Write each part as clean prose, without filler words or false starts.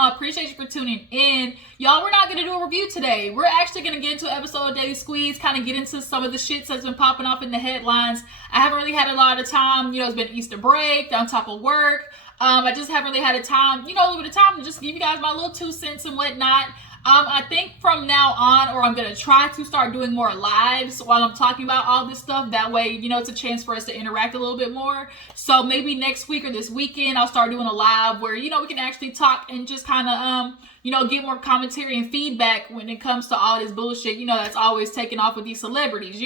channel. I appreciate you for tuning in. Y'all, we're not going to do a review today. We're actually going to get into an episode of Daily Squeeze, kind of get into some of the shit that's been popping up in the headlines. I haven't really had a lot of time. It's been Easter break, on top of work. I just haven't really had a time, a little bit of time to just give you guys my little 2 cents and whatnot. I think from now on, or I'm going to try to start doing more lives while I'm talking about all this stuff. That way, it's a chance for us to interact a little bit more. So maybe next week or this weekend, I'll start doing a live where, we can actually talk and just kind of, get more commentary and feedback when it comes to all this bullshit, that's always taking off with these celebrities,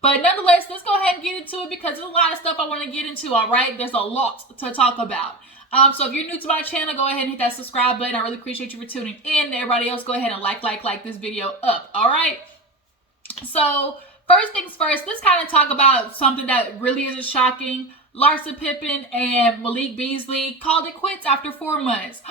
But nonetheless, let's go ahead and get into it because there's a lot of stuff I want to get into, all right? There's a lot to talk about. So if you're new to my channel, go ahead and hit that subscribe button. I really appreciate you for tuning in. Everybody else, go ahead and like this video up, all right? So first things first, let's kind of talk about something that really isn't shocking. Larsa Pippen and Malik Beasley called it quits after 4 months.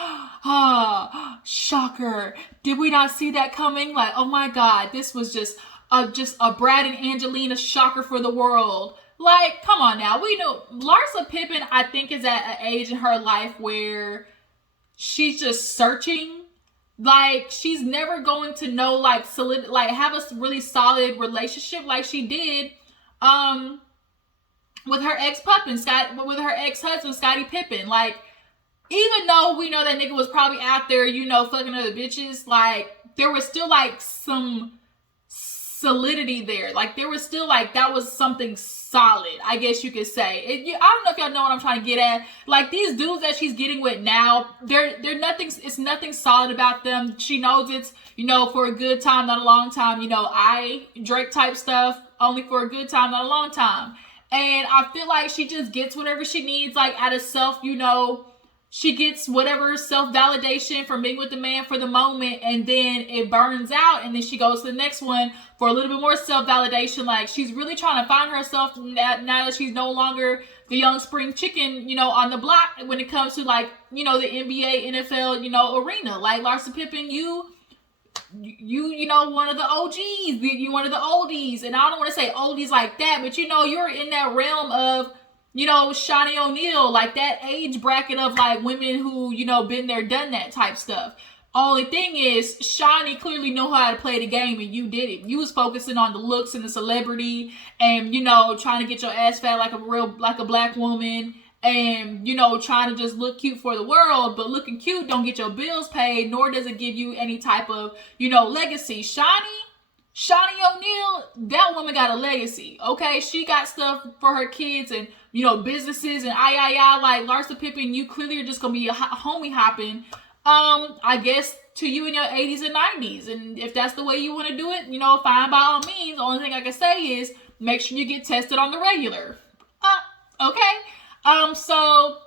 Shocker. Did we not see that coming? Like, oh my God, this was just a Brad and Angelina shocker for the world. Like, come on now. We know Larsa Pippen, I think, is at an age in her life where she's just searching. Like, she's never going to know, have a really solid relationship like she did with her with her ex-husband, Scottie Pippen. Like, even though we know that nigga was probably out there, fucking other bitches, like, there was still, some solidity there. Like, there was still, that was something solid, I guess you could say. I don't know if y'all know what I'm trying to get at. Like, these dudes that she's getting with now, they're nothing, it's nothing solid about them. She knows it's, for a good time, not a long time. Drake type stuff, only for a good time, not a long time. And I feel like she just gets whatever she needs, out of self, she gets whatever self-validation from being with the man for the moment, and then it burns out, and then she goes to the next one for a little bit more self-validation. Like, she's really trying to find herself now that she's no longer the young spring chicken, on the block when it comes to, the NBA, NFL, arena. Like, Larsa Pippen, you one of the OGs, you one of the oldies, and I don't want to say oldies like that, but you're in that realm of, Shaunie O'Neal, that age bracket of women who, been there, done that type stuff. Only thing is, Shaunie clearly know how to play the game, and you did it. You was focusing on the looks and the celebrity, and trying to get your ass fat like a black woman, and trying to just look cute for the world. But looking cute don't get your bills paid, nor does it give you any type of legacy. Shaunie O'Neal, that woman got a legacy, okay? She got stuff for her kids and, businesses and like Larsa Pippen, you clearly are just going to be a homie hopping, I guess, to you in your 80s and 90s. And if that's the way you want to do it, fine, by all means. The only thing I can say is make sure you get tested on the regular. Okay? So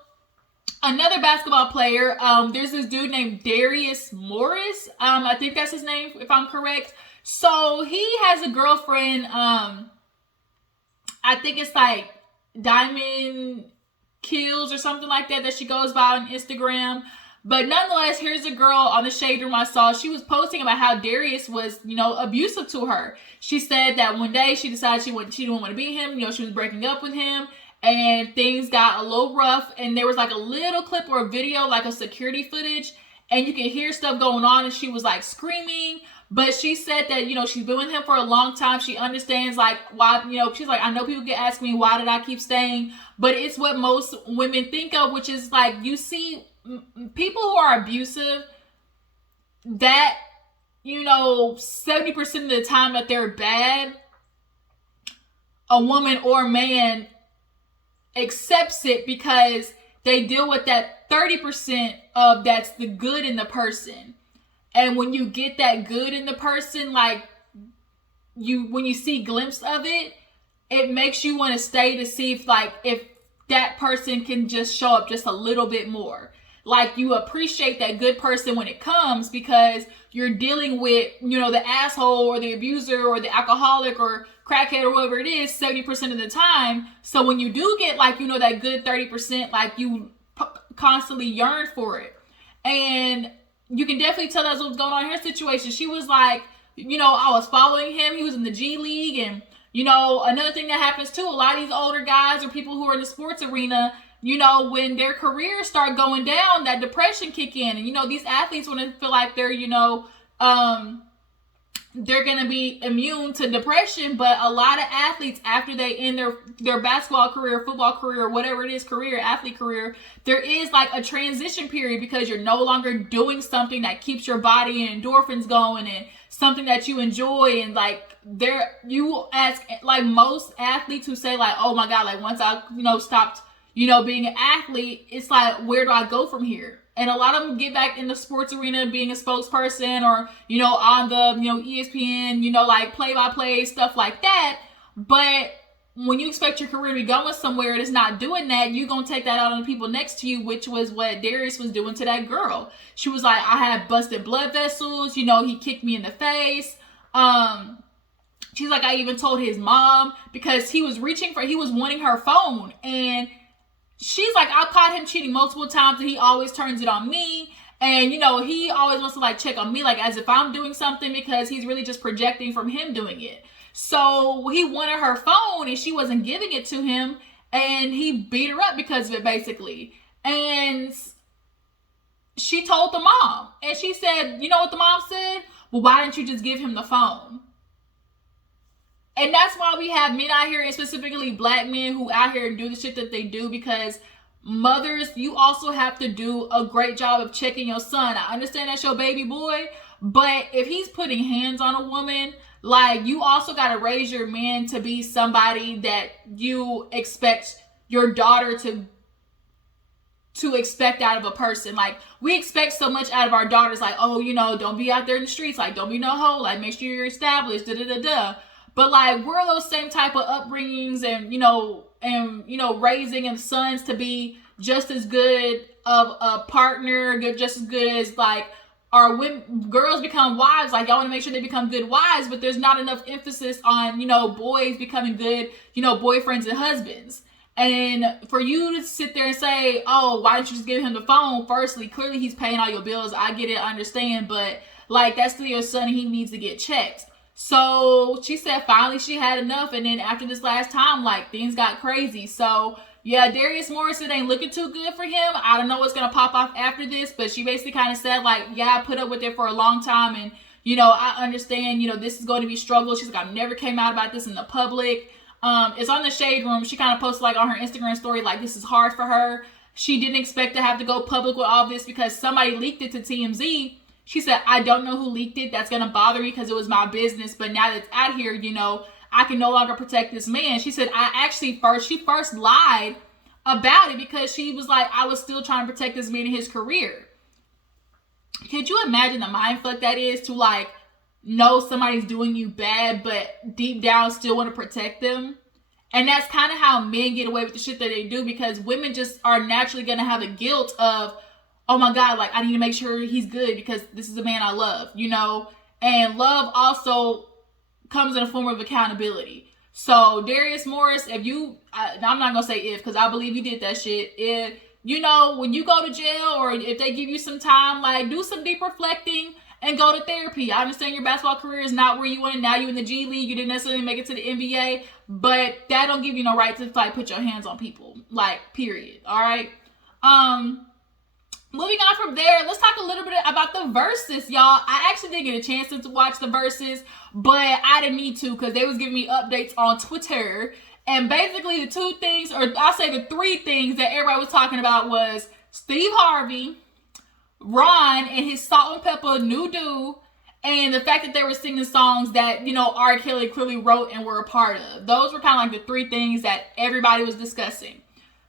another basketball player, there's this dude named Darius Morris. I think that's his name, if I'm correct. So he has a girlfriend, I think it's Diamond Kills or something like that she goes by on Instagram. But nonetheless, here's a girl on the Shade Room I saw. She was posting about how Darius was, abusive to her. She said that one day she decided she didn't want to be him. She was breaking up with him, and things got a little rough. And there was a little clip or a video, a security footage, and you can hear stuff going on, and she was screaming. But she said that, she's been with him for a long time. She understands, why, she's like, I know people get asking me, why did I keep staying? But it's what most women think of, which is, you see people who are abusive, that, 70% of the time that they're bad, a woman or a man accepts it because they deal with that 30% of that's the good in the person. And when you get that good in the person, when you see a glimpse of it, it makes you want to stay to see if that person can just show up just a little bit more. You appreciate that good person when it comes because you're dealing with, the asshole or the abuser or the alcoholic or crackhead or whoever it is 70% of the time. So when you do get that good 30%, you constantly yearn for it. And you can definitely tell that's what's going on in her situation. She was I was following him. He was in the G League. And, another thing that happens too, a lot of these older guys or people who are in the sports arena, you know, when their careers start going down, that depression kick in. And, you know, these athletes want to feel like they're, you know, they're going to be immune to depression. But a lot of athletes, after they end their basketball career, football career, whatever it is, career, athlete career, there is like a transition period because you're no longer doing something that keeps your body and endorphins going and something that you enjoy. And like, you ask like most athletes who say like, oh my God, like once I, you know, stopped, you know, being an athlete, it's like, where do I go from here? And a lot of them get back in the sports arena being a spokesperson or, you know, on the, you know, ESPN, you know, like play-by-play, stuff like that. But when you expect your career to be going somewhere and it's not doing that, you're going to take that out on the people next to you, which was what Darius was doing to that girl. She was like, I had busted blood vessels. You know, he kicked me in the face. She's like, I even told his mom because he was wanting her phone. And she's like, I caught him cheating multiple times and he always turns it on me. And, you know, he always wants to like check on me, like as if I'm doing something because he's really just projecting from him doing it. So he wanted her phone and she wasn't giving it to him. And he beat her up because of it, basically. And she told the mom. And she said, you know what the mom said? Well, why didn't you just give him the phone? And that's why we have men out here, and specifically black men who out here and do the shit that they do, because mothers, you also have to do a great job of checking your son. I understand that's your baby boy, but if he's putting hands on a woman, like, you also got to raise your man to be somebody that you expect your daughter to expect out of a person. Like, we expect so much out of our daughters, like, oh, you know, don't be out there in the streets, like, don't be no hoe, like, make sure you're established, da-da-da-da. But like, we're those same type of upbringings and, you know, raising and sons to be just as good of a partner, just as good as like our girls become wives. Like, y'all want to make sure they become good wives, but there's not enough emphasis on, you know, boys becoming good, you know, boyfriends and husbands. And for you to sit there and say, oh, why don't you just give him the phone? Firstly, clearly he's paying all your bills. I get it, I understand, but like, that's still your son and he needs to get checked. So she said finally she had enough. And then after this last time, like, things got crazy. So yeah, Darius Morrison ain't looking too good for him. I don't know what's going to pop off after this, but she basically kind of said like, yeah, I put up with it for a long time. And, you know, I understand, you know, this is going to be struggle. She's like, I never came out about this in the public. It's on the Shade Room. She kind of posted like on her Instagram story, like, this is hard for her. She didn't expect to have to go public with all this because somebody leaked it to TMZ. She said, I don't know who leaked it. That's going to bother me because it was my business. But now that it's out here, you know, I can no longer protect this man. She said, she first lied about it because she was like, I was still trying to protect this man in his career. Could you imagine the mindfuck that is to like know somebody's doing you bad, but deep down still want to protect them? And that's kind of how men get away with the shit that they do, because women just are naturally going to have a guilt of, oh my God, like, I need to make sure he's good because this is a man I love, you know? And love also comes in a form of accountability. So Darius Morris, I'm not going to say if, because I believe you did that shit. If, you know, when you go to jail or if they give you some time, like, do some deep reflecting and go to therapy. I understand your basketball career is not where you want it. Now you're in the G League. You didn't necessarily make it to the NBA, but that don't give you no right to, like, put your hands on people. Like, period. All right? Moving on from there, let's talk a little bit about the Verzuz, y'all. I actually didn't get a chance to watch the Verzuz, but I didn't need to because they was giving me updates on Twitter. And basically the two things, or I'll say the three things that everybody was talking about was Steve Harvey, Ron, and his Salt and Pepper New Do, and the fact that they were singing songs that, you know, R. Kelly clearly wrote and were a part of. Those were kind of like the three things that everybody was discussing.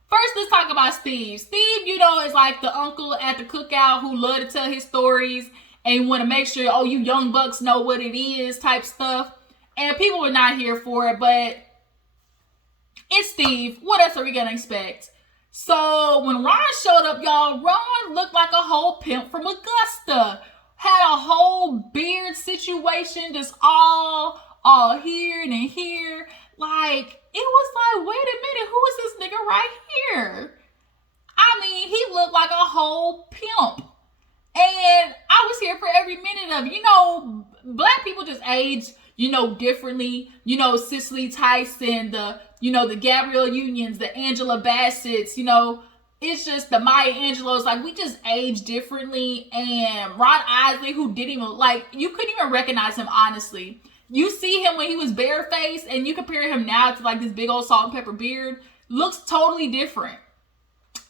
First, let's talk about Steve. Steve, you know, is like the uncle at the cookout who love to tell his stories and want to make sure, oh, you young bucks know what it is type stuff. And people were not here for it, but it's Steve. What else are we going to expect? So when Ron showed up, y'all, Ron looked like a whole pimp from Augusta. Had a whole beard situation, just all here and here. Like, it was like, wait a minute, who is this nigga right here? I mean, he looked like a whole pimp. And I was here for every minute of it. You know, black people just age, differently. Cicely Tyson, the Gabrielle Unions, the Angela Bassett's, it's just the Maya Angelou's. Like, we just age differently. And Ron Isley, who didn't even, you couldn't even recognize him, honestly. You see him when he was barefaced, and you compare him now to, this big old salt and pepper beard. Looks totally different.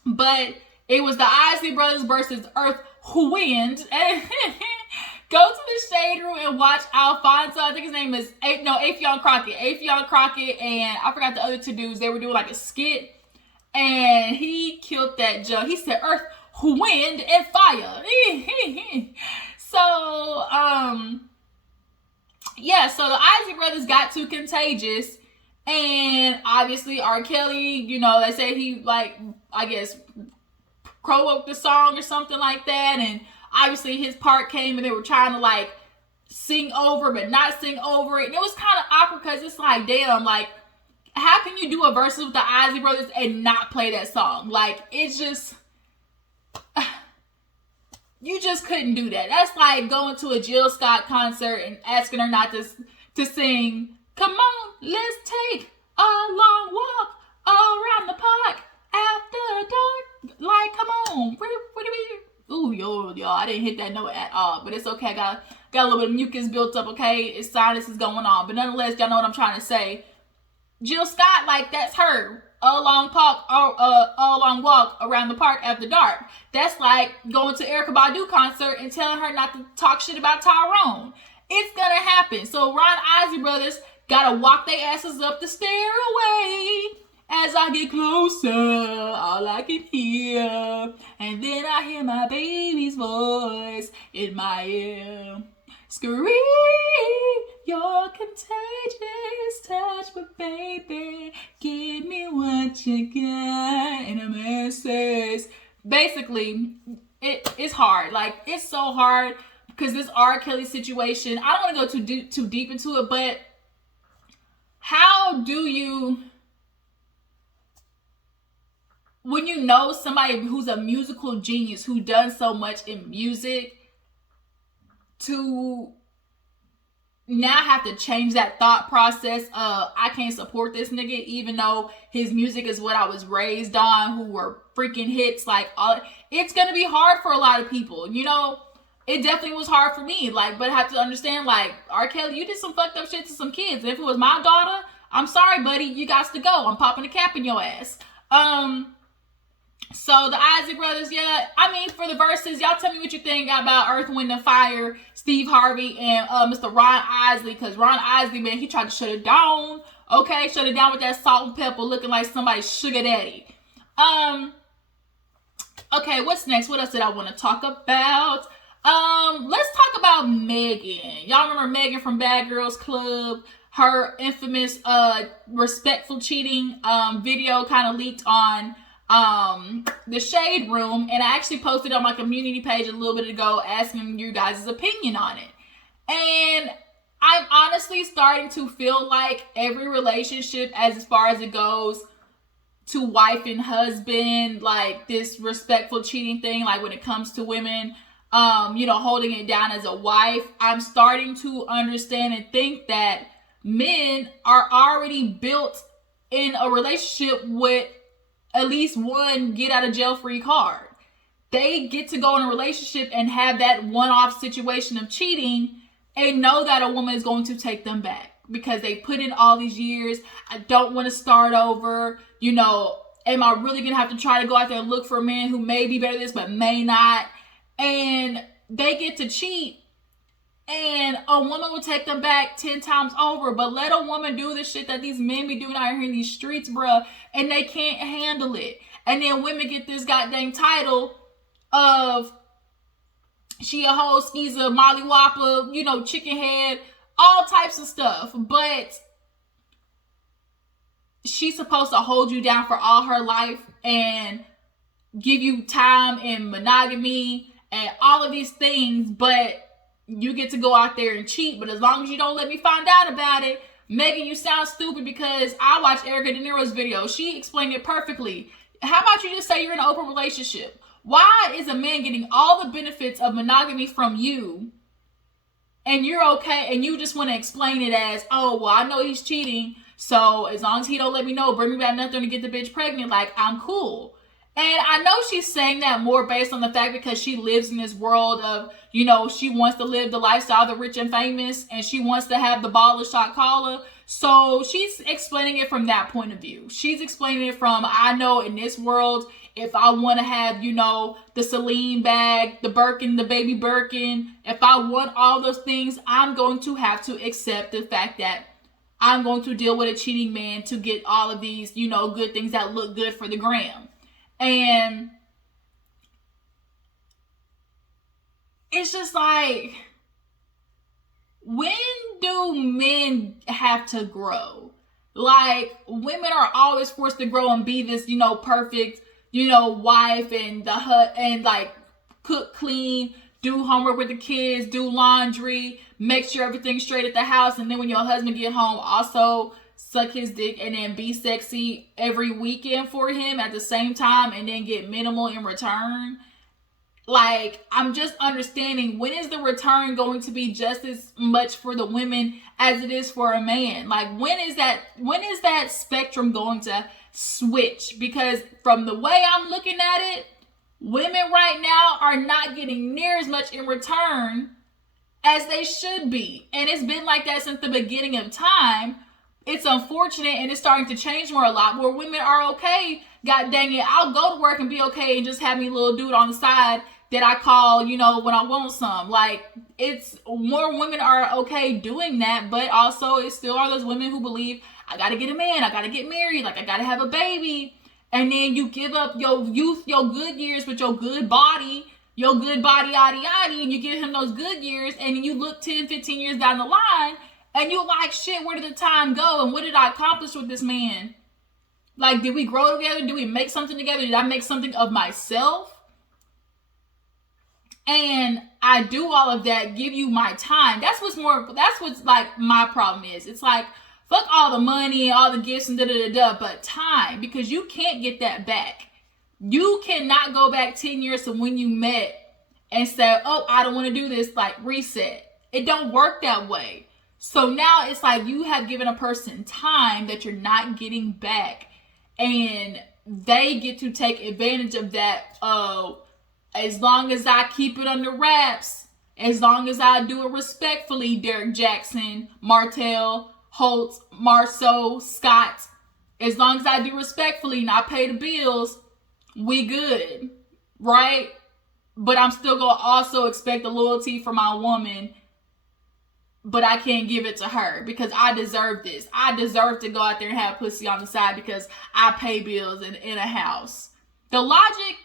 But it was the Isley Brothers versus Earth Wind. Go to the Shade Room and watch Alfonso. I think his name is Affion Crockett. Affion Crockett, and I forgot the other two dudes. They were doing a skit, and he killed that junk. He said Earth, Wind, and Fire. So, so the Isley Brothers got too contagious, and obviously R. Kelly, they say he I guess co-wrote the song or something like that, and obviously his part came and they were trying to sing over but not sing over it, and it was kind of awkward because it's damn, how can you do a verse with the Isley Brothers and not play that song? It's just, you just couldn't do that. That's like going to a Jill Scott concert and asking her not to sing, "Come on, let's take a long walk around the park after dark." Come on, what do we? Ooh, yo, I didn't hit that note at all, but it's okay. I got a little bit of mucus built up. Okay, it's sinus is going on, but nonetheless, y'all know what I'm trying to say. Jill Scott, that's her. A long walk around the park after dark. That's like going to Erykah Badu concert and telling her not to talk shit about Tyrone. It's gonna happen. So Ron Isley Brothers gotta walk their asses up the stairway. As I get closer, all I can hear, and then I hear my baby's voice in my ear. Scream your contagious touch, but baby, give me what you got. And a man says, basically, it's hard. It's so hard because this R. Kelly situation, I don't want to go too deep into it, but how do you, when you know somebody who's a musical genius, who done so much in music, to now have to change that thought process of, I can't support this nigga even though his music is what I was raised on, who were freaking hits, it's gonna be hard for a lot of people. It definitely was hard for me, but I have to understand, R. Kelly, you did some fucked up shit to some kids, and if it was my daughter, I'm sorry, buddy, you got to go. I'm popping a cap in your ass. So the Isley Brothers, for the verses, y'all tell me what you think about Earth, Wind, and Fire, Steve Harvey, and Mr. Ron Isley, because Ron Isley, man, he tried to shut it down. Okay, shut it down with that salt and pepper looking like somebody's sugar daddy. Okay, what's next? What else did I want to talk about? Let's talk about Megan. Y'all remember Megan from Bad Girls Club? Her infamous respectful cheating video kind of leaked on the Shade Room, and I actually posted on my community page a little bit ago asking you guys' opinion on it. And I'm honestly starting to feel like every relationship, as far as it goes to wife and husband, this respectful cheating thing, when it comes to women, holding it down as a wife, I'm starting to understand and think that men are already built in a relationship with at least one get out of jail free card. They get to go in a relationship and have that one-off situation of cheating and know that a woman is going to take them back because they put in all these years. I don't want to start over. Am I really going to have to try to go out there and look for a man who may be better at this but may not? And they get to cheat, and a woman will take them back 10 times over. But let a woman do the shit that these men be doing out here in these streets, bruh, and they can't handle it. And then women get this goddamn title of she a whole skeezer, Molly Whopper, chicken head, all types of stuff. But she's supposed to hold you down for all her life and give you time and monogamy and all of these things, but you get to go out there and cheat. But as long as you don't let me find out about it, Megan, you sound stupid, because I watched Erica De Niro's video. She explained it perfectly. How about you just say you're in an open relationship? Why is a man getting all the benefits of monogamy from you and you're okay, and you just want to explain it as, oh, well, I know he's cheating, so as long as he don't let me know, bring me back nothing to get the bitch pregnant, like, I'm cool. And I know she's saying that more based on the fact because she lives in this world of, you know, she wants to live the lifestyle of the rich and famous, and she wants to have the baller shot caller. So she's explaining it from that point of view. She's explaining it from, I know in this world, if I want to have, you know, the Celine bag, the Birkin, the baby Birkin, if I want all those things, I'm going to have to accept the fact that I'm going to deal with a cheating man to get all of these, you know, good things that look good for the gram. And it's just like, when do men have to grow? Like, women are always forced to grow and be this, you know, perfect, you know, wife and the and like cook, clean, do homework with the kids, do laundry, make sure everything's straight at the house, and then when your husband get home, also suck his dick and then be sexy every weekend for him at the same time and then get minimal in return. Like, I'm just understanding, when is the return going to be just as much for the women as it is for a man? Like, when is that spectrum going to switch? Because from the way I'm looking at it, women right now are not getting near as much in return as they should be. And it's been like that since the beginning of time. It's unfortunate, and it's starting to change more a lot, where women are okay. God dang it, I'll go to work and be okay and just have me a little dude on the side that I call, you know, when I want some. Like, it's more women are okay doing that, but also it still are those women who believe, I gotta get a man, I gotta get married, like I gotta have a baby. And then you give up your youth, your good years with your good body, yaddy yaddy, and you give him those good years, and then you look 10, 15 years down the line, and you're like, shit, where did the time go? And what did I accomplish with this man? Like, did we grow together? Did we make something together? Did I make something of myself? And I do all of that, give you my time. That's what's like my problem is. It's like, fuck all the money, all the gifts and da-da-da-da, but time, because you can't get that back. You cannot go back 10 years to when you met and say, oh, I don't want to do this, like, reset. It don't work that way. So now it's like you have given a person time that you're not getting back, and they get to take advantage of that. As long as I keep it under wraps, as long as I do it respectfully, Derek Jackson, Martell, Holtz, Marceau, Scott, as long as I do respectfully and I pay the bills, we good, right? But I'm still going to also expect the loyalty from my woman, but I can't give it to her because I deserve this. I deserve to go out there and have pussy on the side because I pay bills in a house. The logic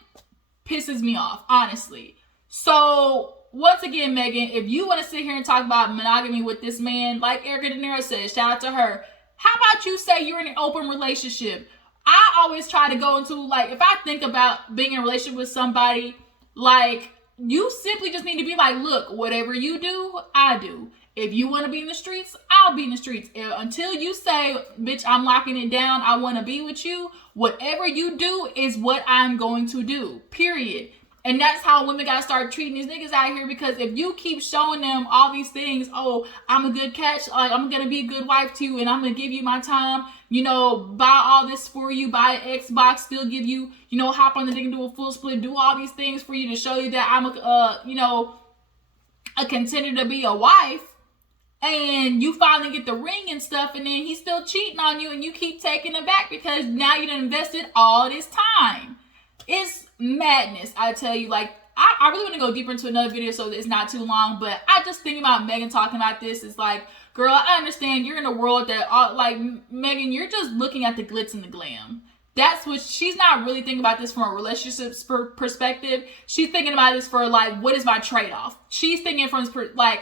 pisses me off, honestly. So, once again, Megan, if you want to sit here and talk about monogamy with this man, like Erica De Niro said, shout out to her. How about you say you're in an open relationship? I always try to go into, like, if I think about being in a relationship with somebody, like, you simply just need to be like, look, whatever you do, I do. If you want to be in the streets, I'll be in the streets. Until you say, bitch, I'm locking it down, I want to be with you, whatever you do is what I'm going to do, period. And that's how women got to start treating these niggas out here, because if you keep showing them all these things, oh, I'm a good catch, like, I'm going to be a good wife to you, and I'm going to give you my time, you know, buy all this for you, buy an Xbox, still give you, you know, hop on the thing and do a full split, do all these things for you to show you that I'm a contender to be a wife. And you finally get the ring and stuff, and then he's still cheating on you, and you keep taking it back because now you done invested all this time. It's madness, I tell you. Like, I really want to go deeper into another video so it's not too long, but I just think about Megan talking about this. It's like, girl, I understand you're in a world that, like, Megan, you're just looking at the glitz and the glam. That's what she's not really thinking about this from a relationship perspective. She's thinking about this for, like, what is my trade-off? She's thinking from, like,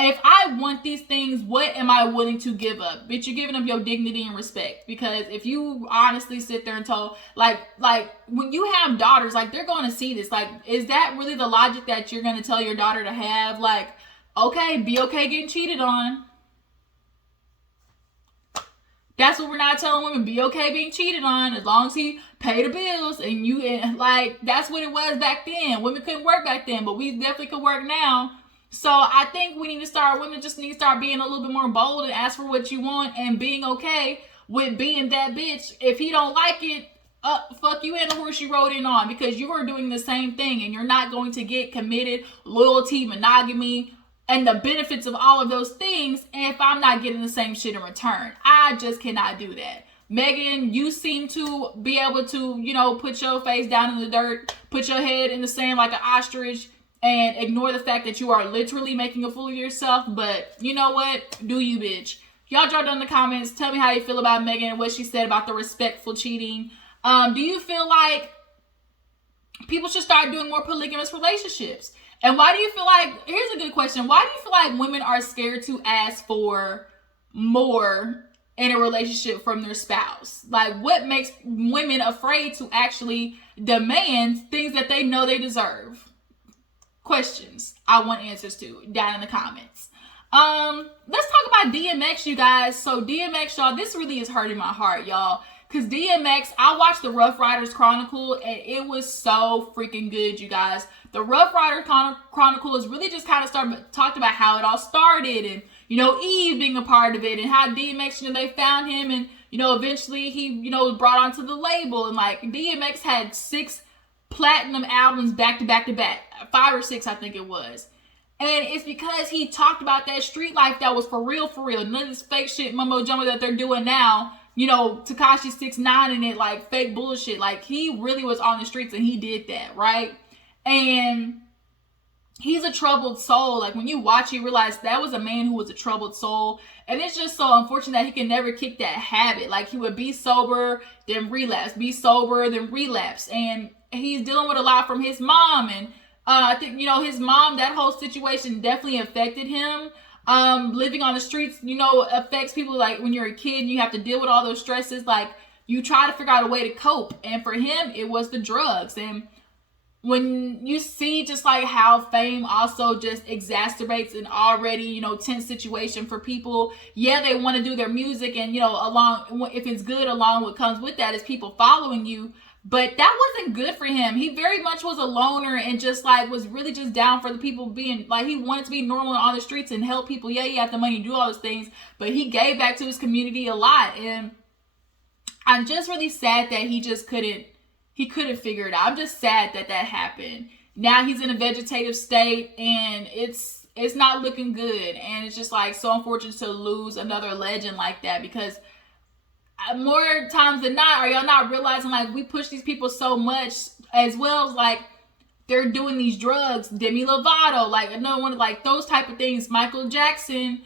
if I want these things, what am I willing to give up? Bitch, you're giving up your dignity and respect. Because if you honestly sit there and tell, like when you have daughters, like, they're going to see this. Like, is that really the logic that you're going to tell your daughter to have? Like, okay, be okay getting cheated on. That's what we're not telling women. Be okay being cheated on as long as he pay the bills. And like, that's what it was back then. Women couldn't work back then, but we definitely could work now. So I think women just need to start being a little bit more bold and ask for what you want and being okay with being that bitch. If he don't like it, fuck you and the horse you rode in on, because you are doing the same thing and you're not going to get committed, loyalty, monogamy, and the benefits of all of those things if I'm not getting the same shit in return. I just cannot do that. Megan, you seem to be able to, put your face down in the dirt, put your head in the sand like an ostrich, and ignore the fact that you are literally making a fool of yourself. But you know what? Do you, bitch. Y'all drop down in the comments. Tell me how you feel about Megan and what she said about the respectful cheating. Do you feel like people should start doing more polygamous relationships? And why do you feel like, here's a good question, why do you feel like women are scared to ask for more in a relationship from their spouse? Like, what makes women afraid to actually demand things that they know they deserve? Questions I want answers to down in the comments. Let's talk about DMX, you guys. So DMX, y'all, this really is hurting my heart, y'all. Because DMX, I watched the Rough Riders Chronicle, and it was so freaking good, you guys. The Rough Riders Chronicle is really just kind of talked about how it all started, and, Eve being a part of it, and how DMX, they found him, and, eventually he, was brought onto the label, and, like, DMX had 6 platinum albums back to back to back. 5 or 6, I think it was. And it's because he talked about that street life that was for real, for real. None of this fake shit, mumbo jumbo that they're doing now. Tekashi 6ix9ine in it, like, fake bullshit. Like, he really was on the streets and he did that, right? And he's a troubled soul. Like, when you watch, you realize that was a man who was a troubled soul. And it's just so unfortunate that he can never kick that habit. Like, he would be sober, then relapse. Be sober, then relapse. And he's dealing with a lot from his mom. And I think, his mom, that whole situation definitely affected him. Living on the streets, affects people. Like, when you're a kid, you have to deal with all those stresses. Like, you try to figure out a way to cope. And for him, it was the drugs. And when you see just like how fame also just exacerbates an already, tense situation for people. Yeah, they want to do their music, and, if it's good, along what comes with that is people following you. But that wasn't good for him. He very much was a loner and just like was really just down for the people being like, he wanted to be normal on the streets and help people. Yeah, he had the money to do all those things, but he gave back to his community a lot. And I'm just really sad that he couldn't figure it out. I'm just sad that happened. Now he's in a vegetative state and it's not looking good. And it's just like so unfortunate to lose another legend like that, because more times than not, are y'all not realizing, like, we push these people so much, as well as, like, they're doing these drugs. Demi Lovato, like, another one, like, those type of things. Michael Jackson,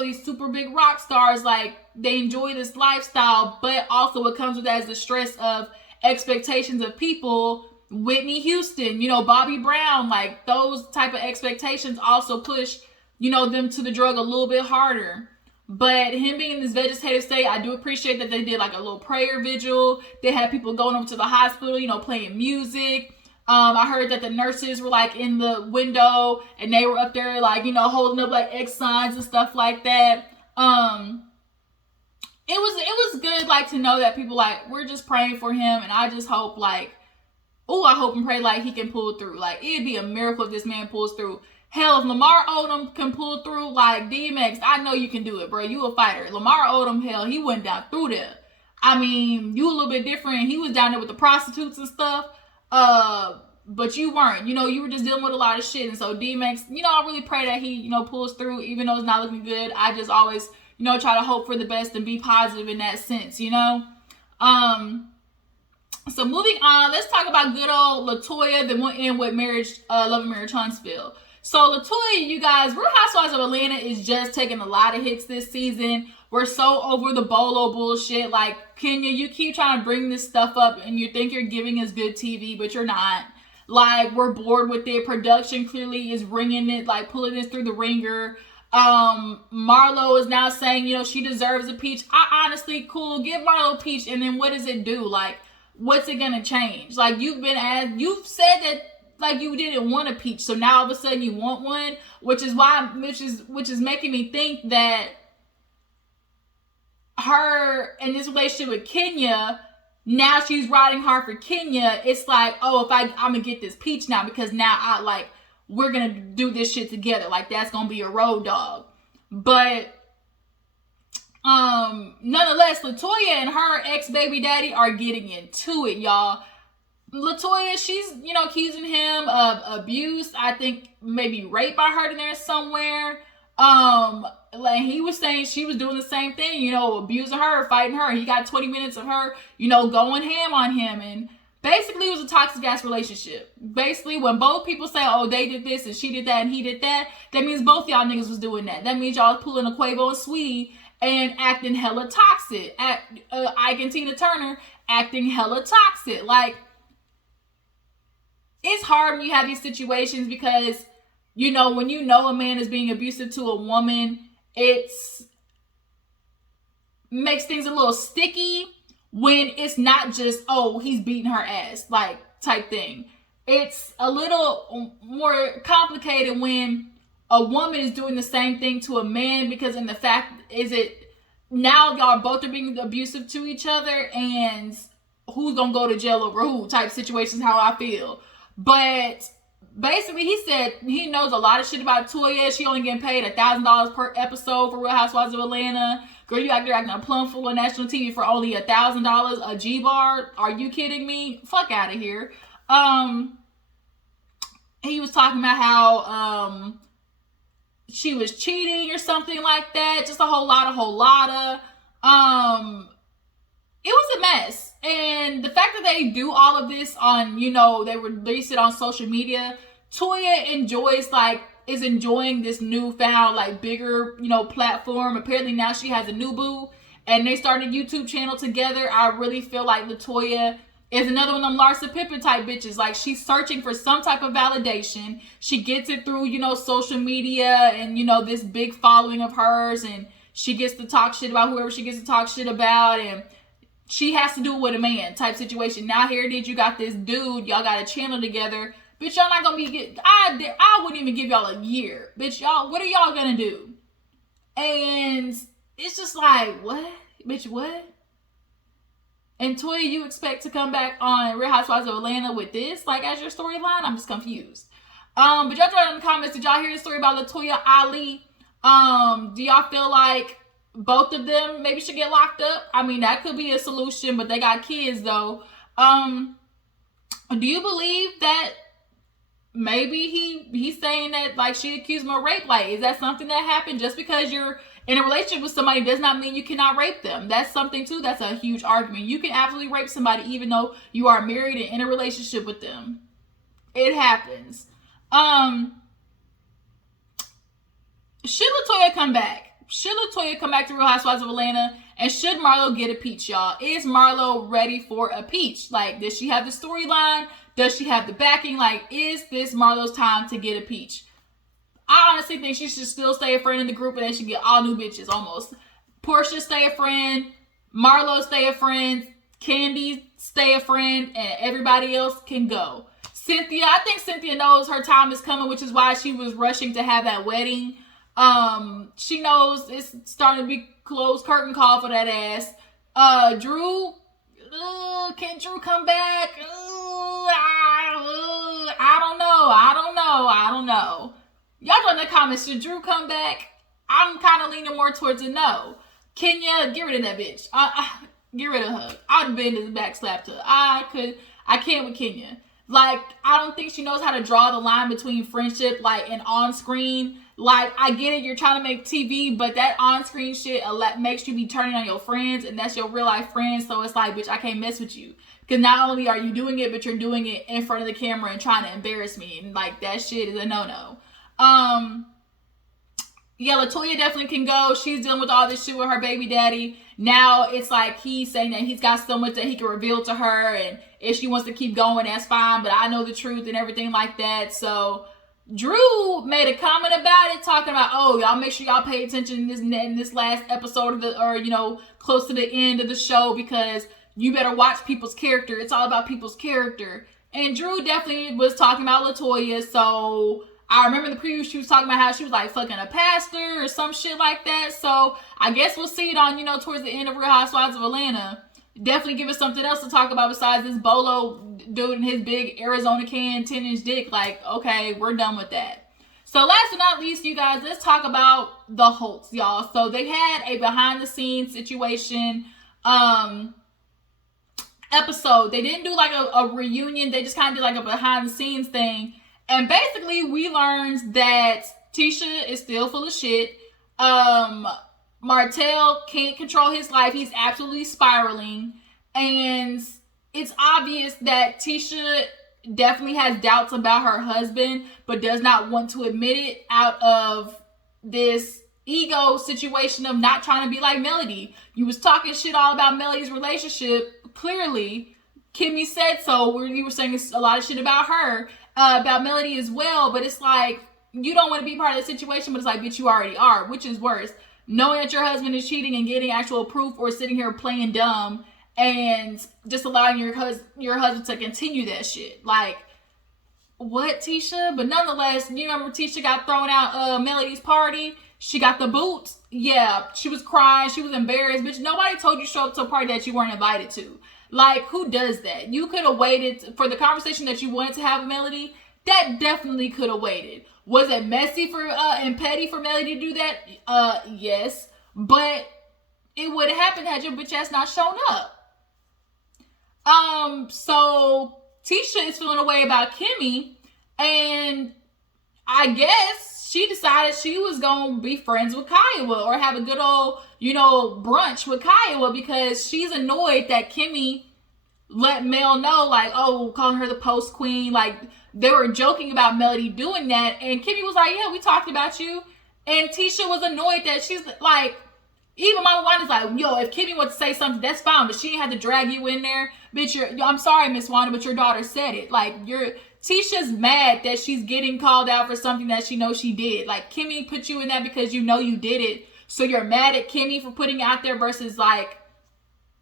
these super big rock stars, like, they enjoy this lifestyle, but also what comes with that is the stress of expectations of people. Whitney Houston, Bobby Brown, like, those type of expectations also push, them to the drug a little bit harder. But him being in this vegetative state, I do appreciate that they did like a little prayer vigil. They had people going over to the hospital, playing music. I heard that the nurses were like in the window and they were up there like, holding up like X signs and stuff like that. It was good, like, to know that people, like, we're just praying for him. And I just hope, like, I hope and pray like he can pull through. Like, it'd be a miracle if this man pulls through. Hell, if Lamar Odom can pull through, like, DMX, I know you can do it, bro. You a fighter. Lamar Odom, hell, he went down through there. I mean, you a little bit different. He was down there with the prostitutes and stuff. But you weren't. You were just dealing with a lot of shit. And so DMX, I really pray that he, pulls through, even though it's not looking good. I just always, try to hope for the best and be positive in that sense, So moving on, let's talk about good old LaToya that went in with Love and Marriage Huntsville. So LaToya, you guys, Real Housewives of Atlanta is just taking a lot of hits this season. We're so over the Bolo bullshit. Like, Kenya, you keep trying to bring this stuff up and you think you're giving us good TV, but you're not. Like, we're bored with it. Production clearly is ringing it, like, pulling this through the ringer. Marlo is now saying, she deserves a peach. I honestly, cool, give Marlo a peach, and then what does it do? Like, what's it gonna change? Like, you've said that, like, you didn't want a peach, so now all of a sudden you want one, which is making me think that her in this relationship with Kenya, now she's riding hard for Kenya. It's like, oh, I'm gonna get this peach now, because now we're gonna do this shit together. Like, that's gonna be a road dog. But nonetheless, LaToya and her ex-baby daddy are getting into it, y'all. LaToya, she's, accusing him of abuse. I think maybe rape, I heard in there somewhere. Like, he was saying she was doing the same thing, abusing her, fighting her. He got 20 minutes of her, going ham on him. And basically, it was a toxic ass relationship. Basically, when both people say, oh, they did this and she did that and he did that, that means both y'all niggas was doing that. That means y'all was pulling a Quavo and Sweetie and acting hella toxic. Ike and Tina Turner acting hella toxic. Like, it's hard when you have these situations because, when a man is being abusive to a woman, it's makes things a little sticky when it's not just, oh, he's beating her ass, like, type thing. It's a little more complicated when a woman is doing the same thing to a man, because in the fact is it now y'all both are being abusive to each other, and who's gonna go to jail over who type situations, how I feel. But basically, he said he knows a lot of shit about Toya. She only getting paid $1,000 per episode for Real Housewives of Atlanta. Girl, you out there acting a plum full of national TV for only $1,000 a G-bar? Are you kidding me? Fuck out of here. He was talking about how she was cheating or something like that. Just a whole lot of. It was a mess. And the fact that they do all of this on, they release it on social media, Toya is enjoying this newfound, bigger, platform. Apparently now she has a new boo, and they started a YouTube channel together. I really feel like LaToya is another one of them Larsa Pippen type bitches. Like, she's searching for some type of validation. She gets it through, social media and, this big following of hers, and she gets to talk shit about whoever she gets to talk shit about, and she has to do it with a man type situation. Now here it is, you got this dude, y'all got a channel together. Bitch, y'all not gonna be I wouldn't even give y'all a year. Bitch, y'all, what are y'all gonna do? And it's just like, what? Bitch, what? And Toya, you expect to come back on Real Housewives of Atlanta with this, as your storyline? I'm just confused. But y'all throw it in the comments. Did y'all hear the story about LaToya Ali? Do y'all feel like both of them maybe should get locked up? I mean, that could be a solution, but they got kids though. Do you believe that maybe he's saying that she accused him of rape? Is that something that happened? Just because you're in a relationship with somebody does not mean you cannot rape them. That's something too. That's a huge argument. You can absolutely rape somebody even though you are married and in a relationship with them. It happens. Should LaToya come back? Should LaToya come back to Real Housewives of Atlanta? And should Marlo get a peach, y'all? Is Marlo ready for a peach? Does she have the storyline? Does she have the backing? Is this Marlo's time to get a peach? I honestly think she should still stay a friend in the group, and they should get all new bitches almost. Portia stay a friend. Marlo stay a friend. Candy stay a friend. And everybody else can go. Cynthia, I think Cynthia knows her time is coming, which is why she was rushing to have that wedding. She knows it's starting to be closed curtain call for that ass. Drew, can Drew come back? I don't know. Y'all know in the comments, should Drew come back? I'm kind of leaning more towards a no. Kenya, get rid of that bitch. Get rid of her. I'd have been to the back slapped her. I can't with Kenya. I don't think she knows how to draw the line between friendship, and on-screen. I get it, you're trying to make TV, but that on-screen shit makes you be turning on your friends, and that's your real-life friends, so it's bitch, I can't mess with you. Because not only are you doing it, but you're doing it in front of the camera and trying to embarrass me, and, that shit is a no-no. Yeah, LaToya definitely can go. She's dealing with all this shit with her baby daddy. Now it's he's saying that he's got so much that he can reveal to her, and if she wants to keep going, that's fine, but I know the truth and everything like that. So Drew made a comment about it, talking about, oh, y'all make sure y'all pay attention in this last episode of close to the end of the show, because you better watch people's character. It's all about people's character. And Drew definitely was talking about LaToya, so I remember in the preview she was talking about how she was fucking a pastor or some shit like that. So I guess we'll see it on, towards the end of Real Housewives of Atlanta. definitely give us something else to talk about besides this Bolo dude and his big Arizona can 10-inch dick. Like, okay, we're done with that. So last but not least, you guys, let's talk about the Holts, y'all. So they had a behind the scenes situation episode. They didn't do like a reunion. They just kind of did like a behind the scenes thing. And basically we learned that Tisha is still full of shit. Martell can't control his life. He's absolutely spiraling. And it's obvious that Tisha definitely has doubts about her husband, but does not want to admit it out of this ego situation of not trying to be like Melody. You was talking shit all about Melody's relationship. Clearly, Kimmy said so. You were saying a lot of shit about her, about Melody as well. But it's like, you don't want to be part of the situation, but it's like, bitch, you already are. Which is worse? Knowing that your husband is cheating and getting actual proof, or sitting here playing dumb and just allowing your husband to continue that shit. Like, what, Tisha? But nonetheless, you remember Tisha got thrown out Melody's party? She got the boot. Yeah, she was crying. She was embarrassed. Bitch, nobody told you to show up to a party that you weren't invited to. Like, who does that? You could have waited for the conversation that you wanted to have with Melody. That definitely could have waited. Was it messy for and petty for Melody to do that? Yes. But it would have happened had your bitch ass not shown up. So Tisha is feeling a way about Kimmy, and I guess she decided she was gonna be friends with Kiowa, or have a good old, brunch with Kiowa, because she's annoyed that Kimmy let Mel know, like, oh, calling her the post queen. Like, they were joking about Melody doing that, and Kimmy was like, yeah, we talked about you. And Tisha was annoyed that she's like, even Mama Wanda's like, yo, if Kimmy wants to say something, that's fine, but she didn't have to drag you in there. Bitch, I'm sorry, Miss Wanda, but your daughter said it. Like, Tisha's mad that she's getting called out for something that she knows she did. Like, Kimmy put you in that because you know you did it. So you're mad at Kimmy for putting it out there versus, like,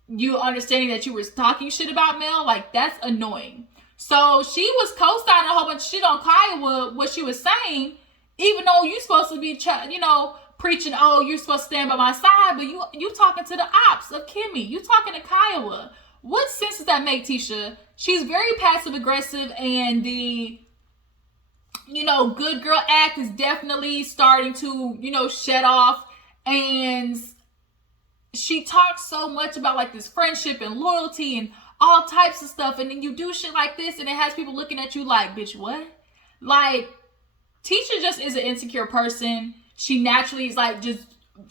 you understanding that you were talking shit about Mel. Like, that's annoying. So she was co-signing a whole bunch of shit on Kiowa, what she was saying, even though you're supposed to be, preaching, oh, you're supposed to stand by my side, but you talking to the ops of Kimmy. You talking to Kiowa. What sense does that make, Tisha? She's very passive aggressive, and the, good girl act is definitely starting to, shed off. And she talks so much about like this friendship and loyalty and all types of stuff. And then you do shit like this, and it has people looking at you like, bitch, what? Like, Tisha just is an insecure person. She naturally is like,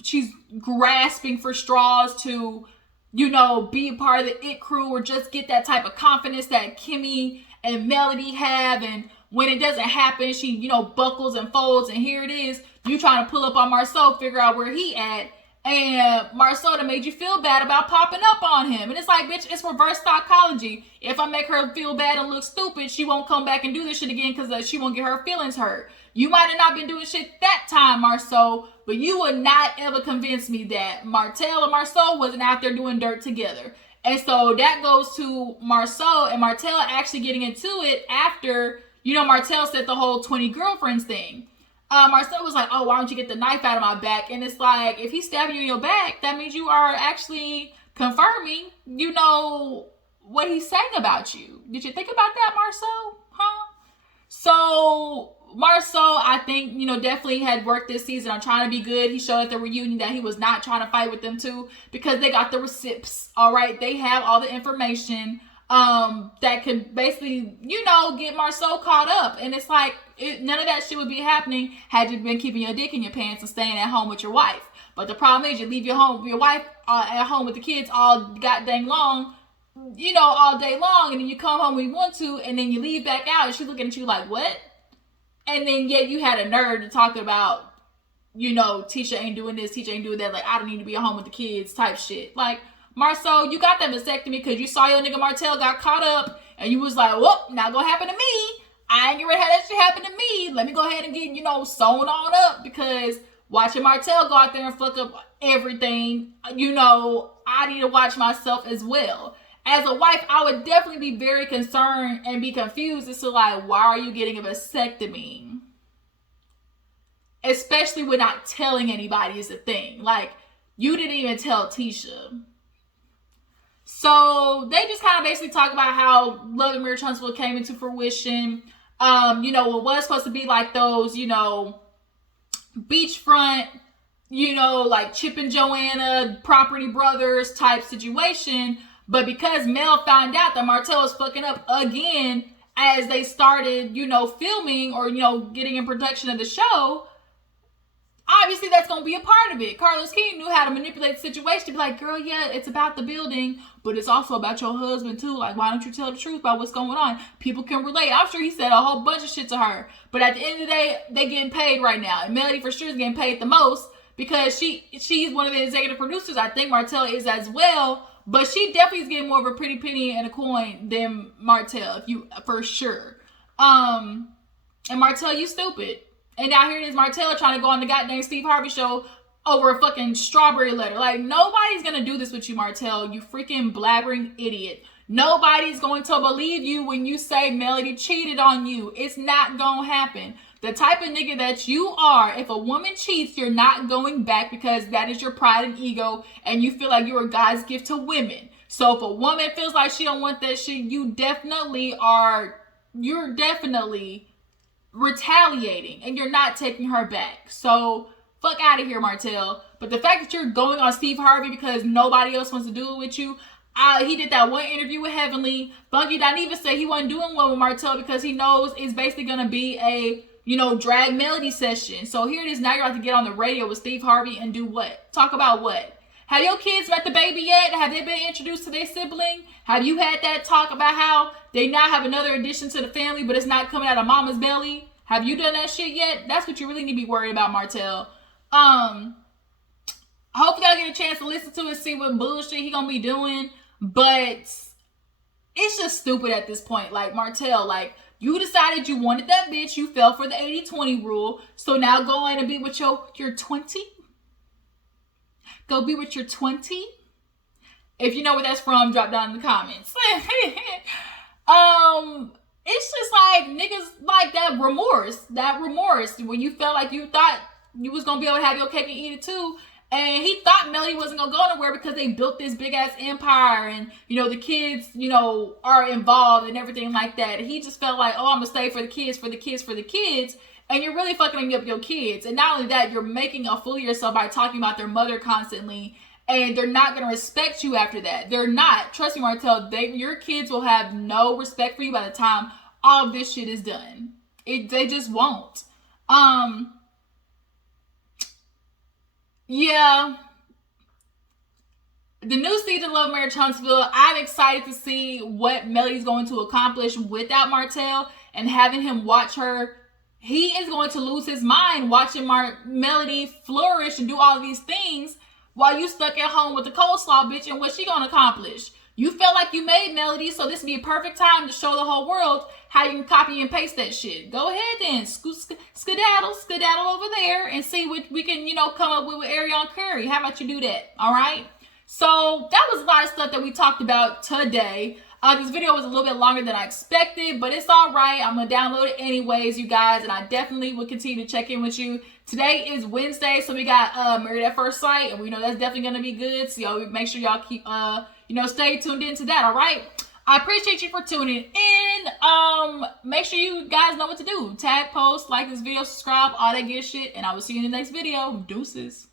she's grasping for straws to, be a part of the it crew, or just get that type of confidence that Kimmy and Melody have. And when it doesn't happen, she, buckles and folds, and here it is. You trying to pull up on Marceau, figure out where he at. And Marceau made you feel bad about popping up on him. And it's like, bitch, it's reverse psychology. If I make her feel bad and look stupid, she won't come back and do this shit again, because she won't get her feelings hurt. You might have not been doing shit that time, Marceau, but you would not ever convince me that Martell and Marceau wasn't out there doing dirt together. And so that goes to Marceau and Martell actually getting into it after, Martell said the whole 20 girlfriends thing. Marcel was like, oh, why don't you get the knife out of my back? And it's like, if he's stabbing you in your back, that means you are actually confirming, what he's saying about you. Did you think about that, Marcel? Huh? So Marceau, I think, definitely had worked this season on trying to be good. He showed at the reunion that he was not trying to fight with them too, because they got the receipts. All right. They have all the information that could basically, get Marceau caught up. And it's like, none of that shit would be happening had you been keeping your dick in your pants and staying at home with your wife. But the problem is, you leave your wife at home with the kids all goddamn long, all day long, and then you come home when you want to, and then you leave back out, and she's looking at you like, what? And then, yet you had a nerve to talk about, Tisha ain't doing this, Tisha ain't doing that, like, I don't need to be at home with the kids type shit. Like, Marceau, you got that vasectomy because you saw your nigga Martell got caught up, and you was like, whoop, not gonna happen to me. I ain't gonna have that shit happen to me. Let me go ahead and get, sewn on up, because watching Martell go out there and fuck up everything, I need to watch myself as well. As a wife, I would definitely be very concerned and be confused as to, like, why are you getting a vasectomy? Especially when not telling anybody is a thing. Like, you didn't even tell Tisha. So they just kind of basically talk about how Love and Marriage Huntsville came into fruition. You know, it was supposed to be like those, you know, beachfront, you know, like Chip and Joanna, Property Brothers type situation. But because Mel found out that Martell was fucking up again as they started, you know, filming or, you know, getting in production of the show, obviously that's going to be a part of it. Carlos King knew how to manipulate the situation to be like, girl, yeah, it's about the building, but it's also about your husband too. Like, why don't you tell the truth about what's going on? People can relate. I'm sure he said a whole bunch of shit to her. But at the end of the day, they getting paid right now. And Melody for sure is getting paid the most because she's one of the executive producers. I think Martell is as well. But she definitely is getting more of a pretty penny and a coin than Martell, for sure. And Martell, you stupid. And now here it is, Martell trying to go on the goddamn Steve Harvey show over a fucking strawberry letter. Like, nobody's gonna do this with you, Martell, you freaking blabbering idiot. Nobody's going to believe you when you say Melody cheated on you. It's not gonna happen. The type of nigga that you are, if a woman cheats, you're not going back because that is your pride and ego and you feel like you're a God's gift to women. So if a woman feels like she don't want that shit, you're definitely retaliating and you're not taking her back. So fuck out of here, Martell. But the fact that you're going on Steve Harvey because nobody else wants to do it with you, he did that one interview with Heavenly. Funky Dineva said he wasn't doing one with Martell because he knows it's basically going to be a, you know, drag Melody session. So here it is. Now you're about to get on the radio with Steve Harvey and do what? Talk about what? Have your kids met the baby yet? Have they been introduced to their sibling? Have you had that talk about how they now have another addition to the family, but it's not coming out of mama's belly? Have you done that shit yet? That's what you really need to be worried about, Martell. Hopefully y'all get a chance to listen to it, see what bullshit he gonna be doing. But it's just stupid at this point. Like, Martell, like, you decided you wanted that bitch. You fell for the 80-20 rule. So now go in and be with your 20. Go be with your 20. If you know where that's from, drop down in the comments. It's just like niggas like that remorse when you felt like you thought you was gonna be able to have your cake and eat it too. And he thought Melody wasn't gonna go nowhere because they built this big ass empire and, you know, the kids, you know, are involved and everything like that. He just felt like, oh, I'm gonna stay for the kids. And you're really fucking up your kids. And not only that, you're making a fool of yourself by talking about their mother constantly. And they're not gonna respect you after that. They're not. Trust me, Martell, your kids will have no respect for you by the time all of this shit is done. They just won't. Yeah. The new season of Love, Marriage, Huntsville, I'm excited to see what Melody's going to accomplish without Martell and having him watch her. He is going to lose his mind watching Melody flourish and do all of these things while you stuck at home with the coleslaw bitch, and what's she gonna accomplish? You felt like you made Melody, so this would be a perfect time to show the whole world how you can copy and paste that shit. Go ahead then, skedaddle over there and see what we can, you know, come up with Ariana Curry. How about you do that? All right. So that was a lot of stuff that we talked about today. This video was a little bit longer than I expected, but it's all right. I'm going to download it anyways, you guys, and I definitely will continue to check in with you. Today is Wednesday, so we got Married at First Sight, and we know that's definitely going to be good. So y'all make sure y'all keep, you know, stay tuned into that, all right? I appreciate you for tuning in. Make sure you guys know what to do. Tag, post, like this video, subscribe, all that good shit, and I will see you in the next video. Deuces.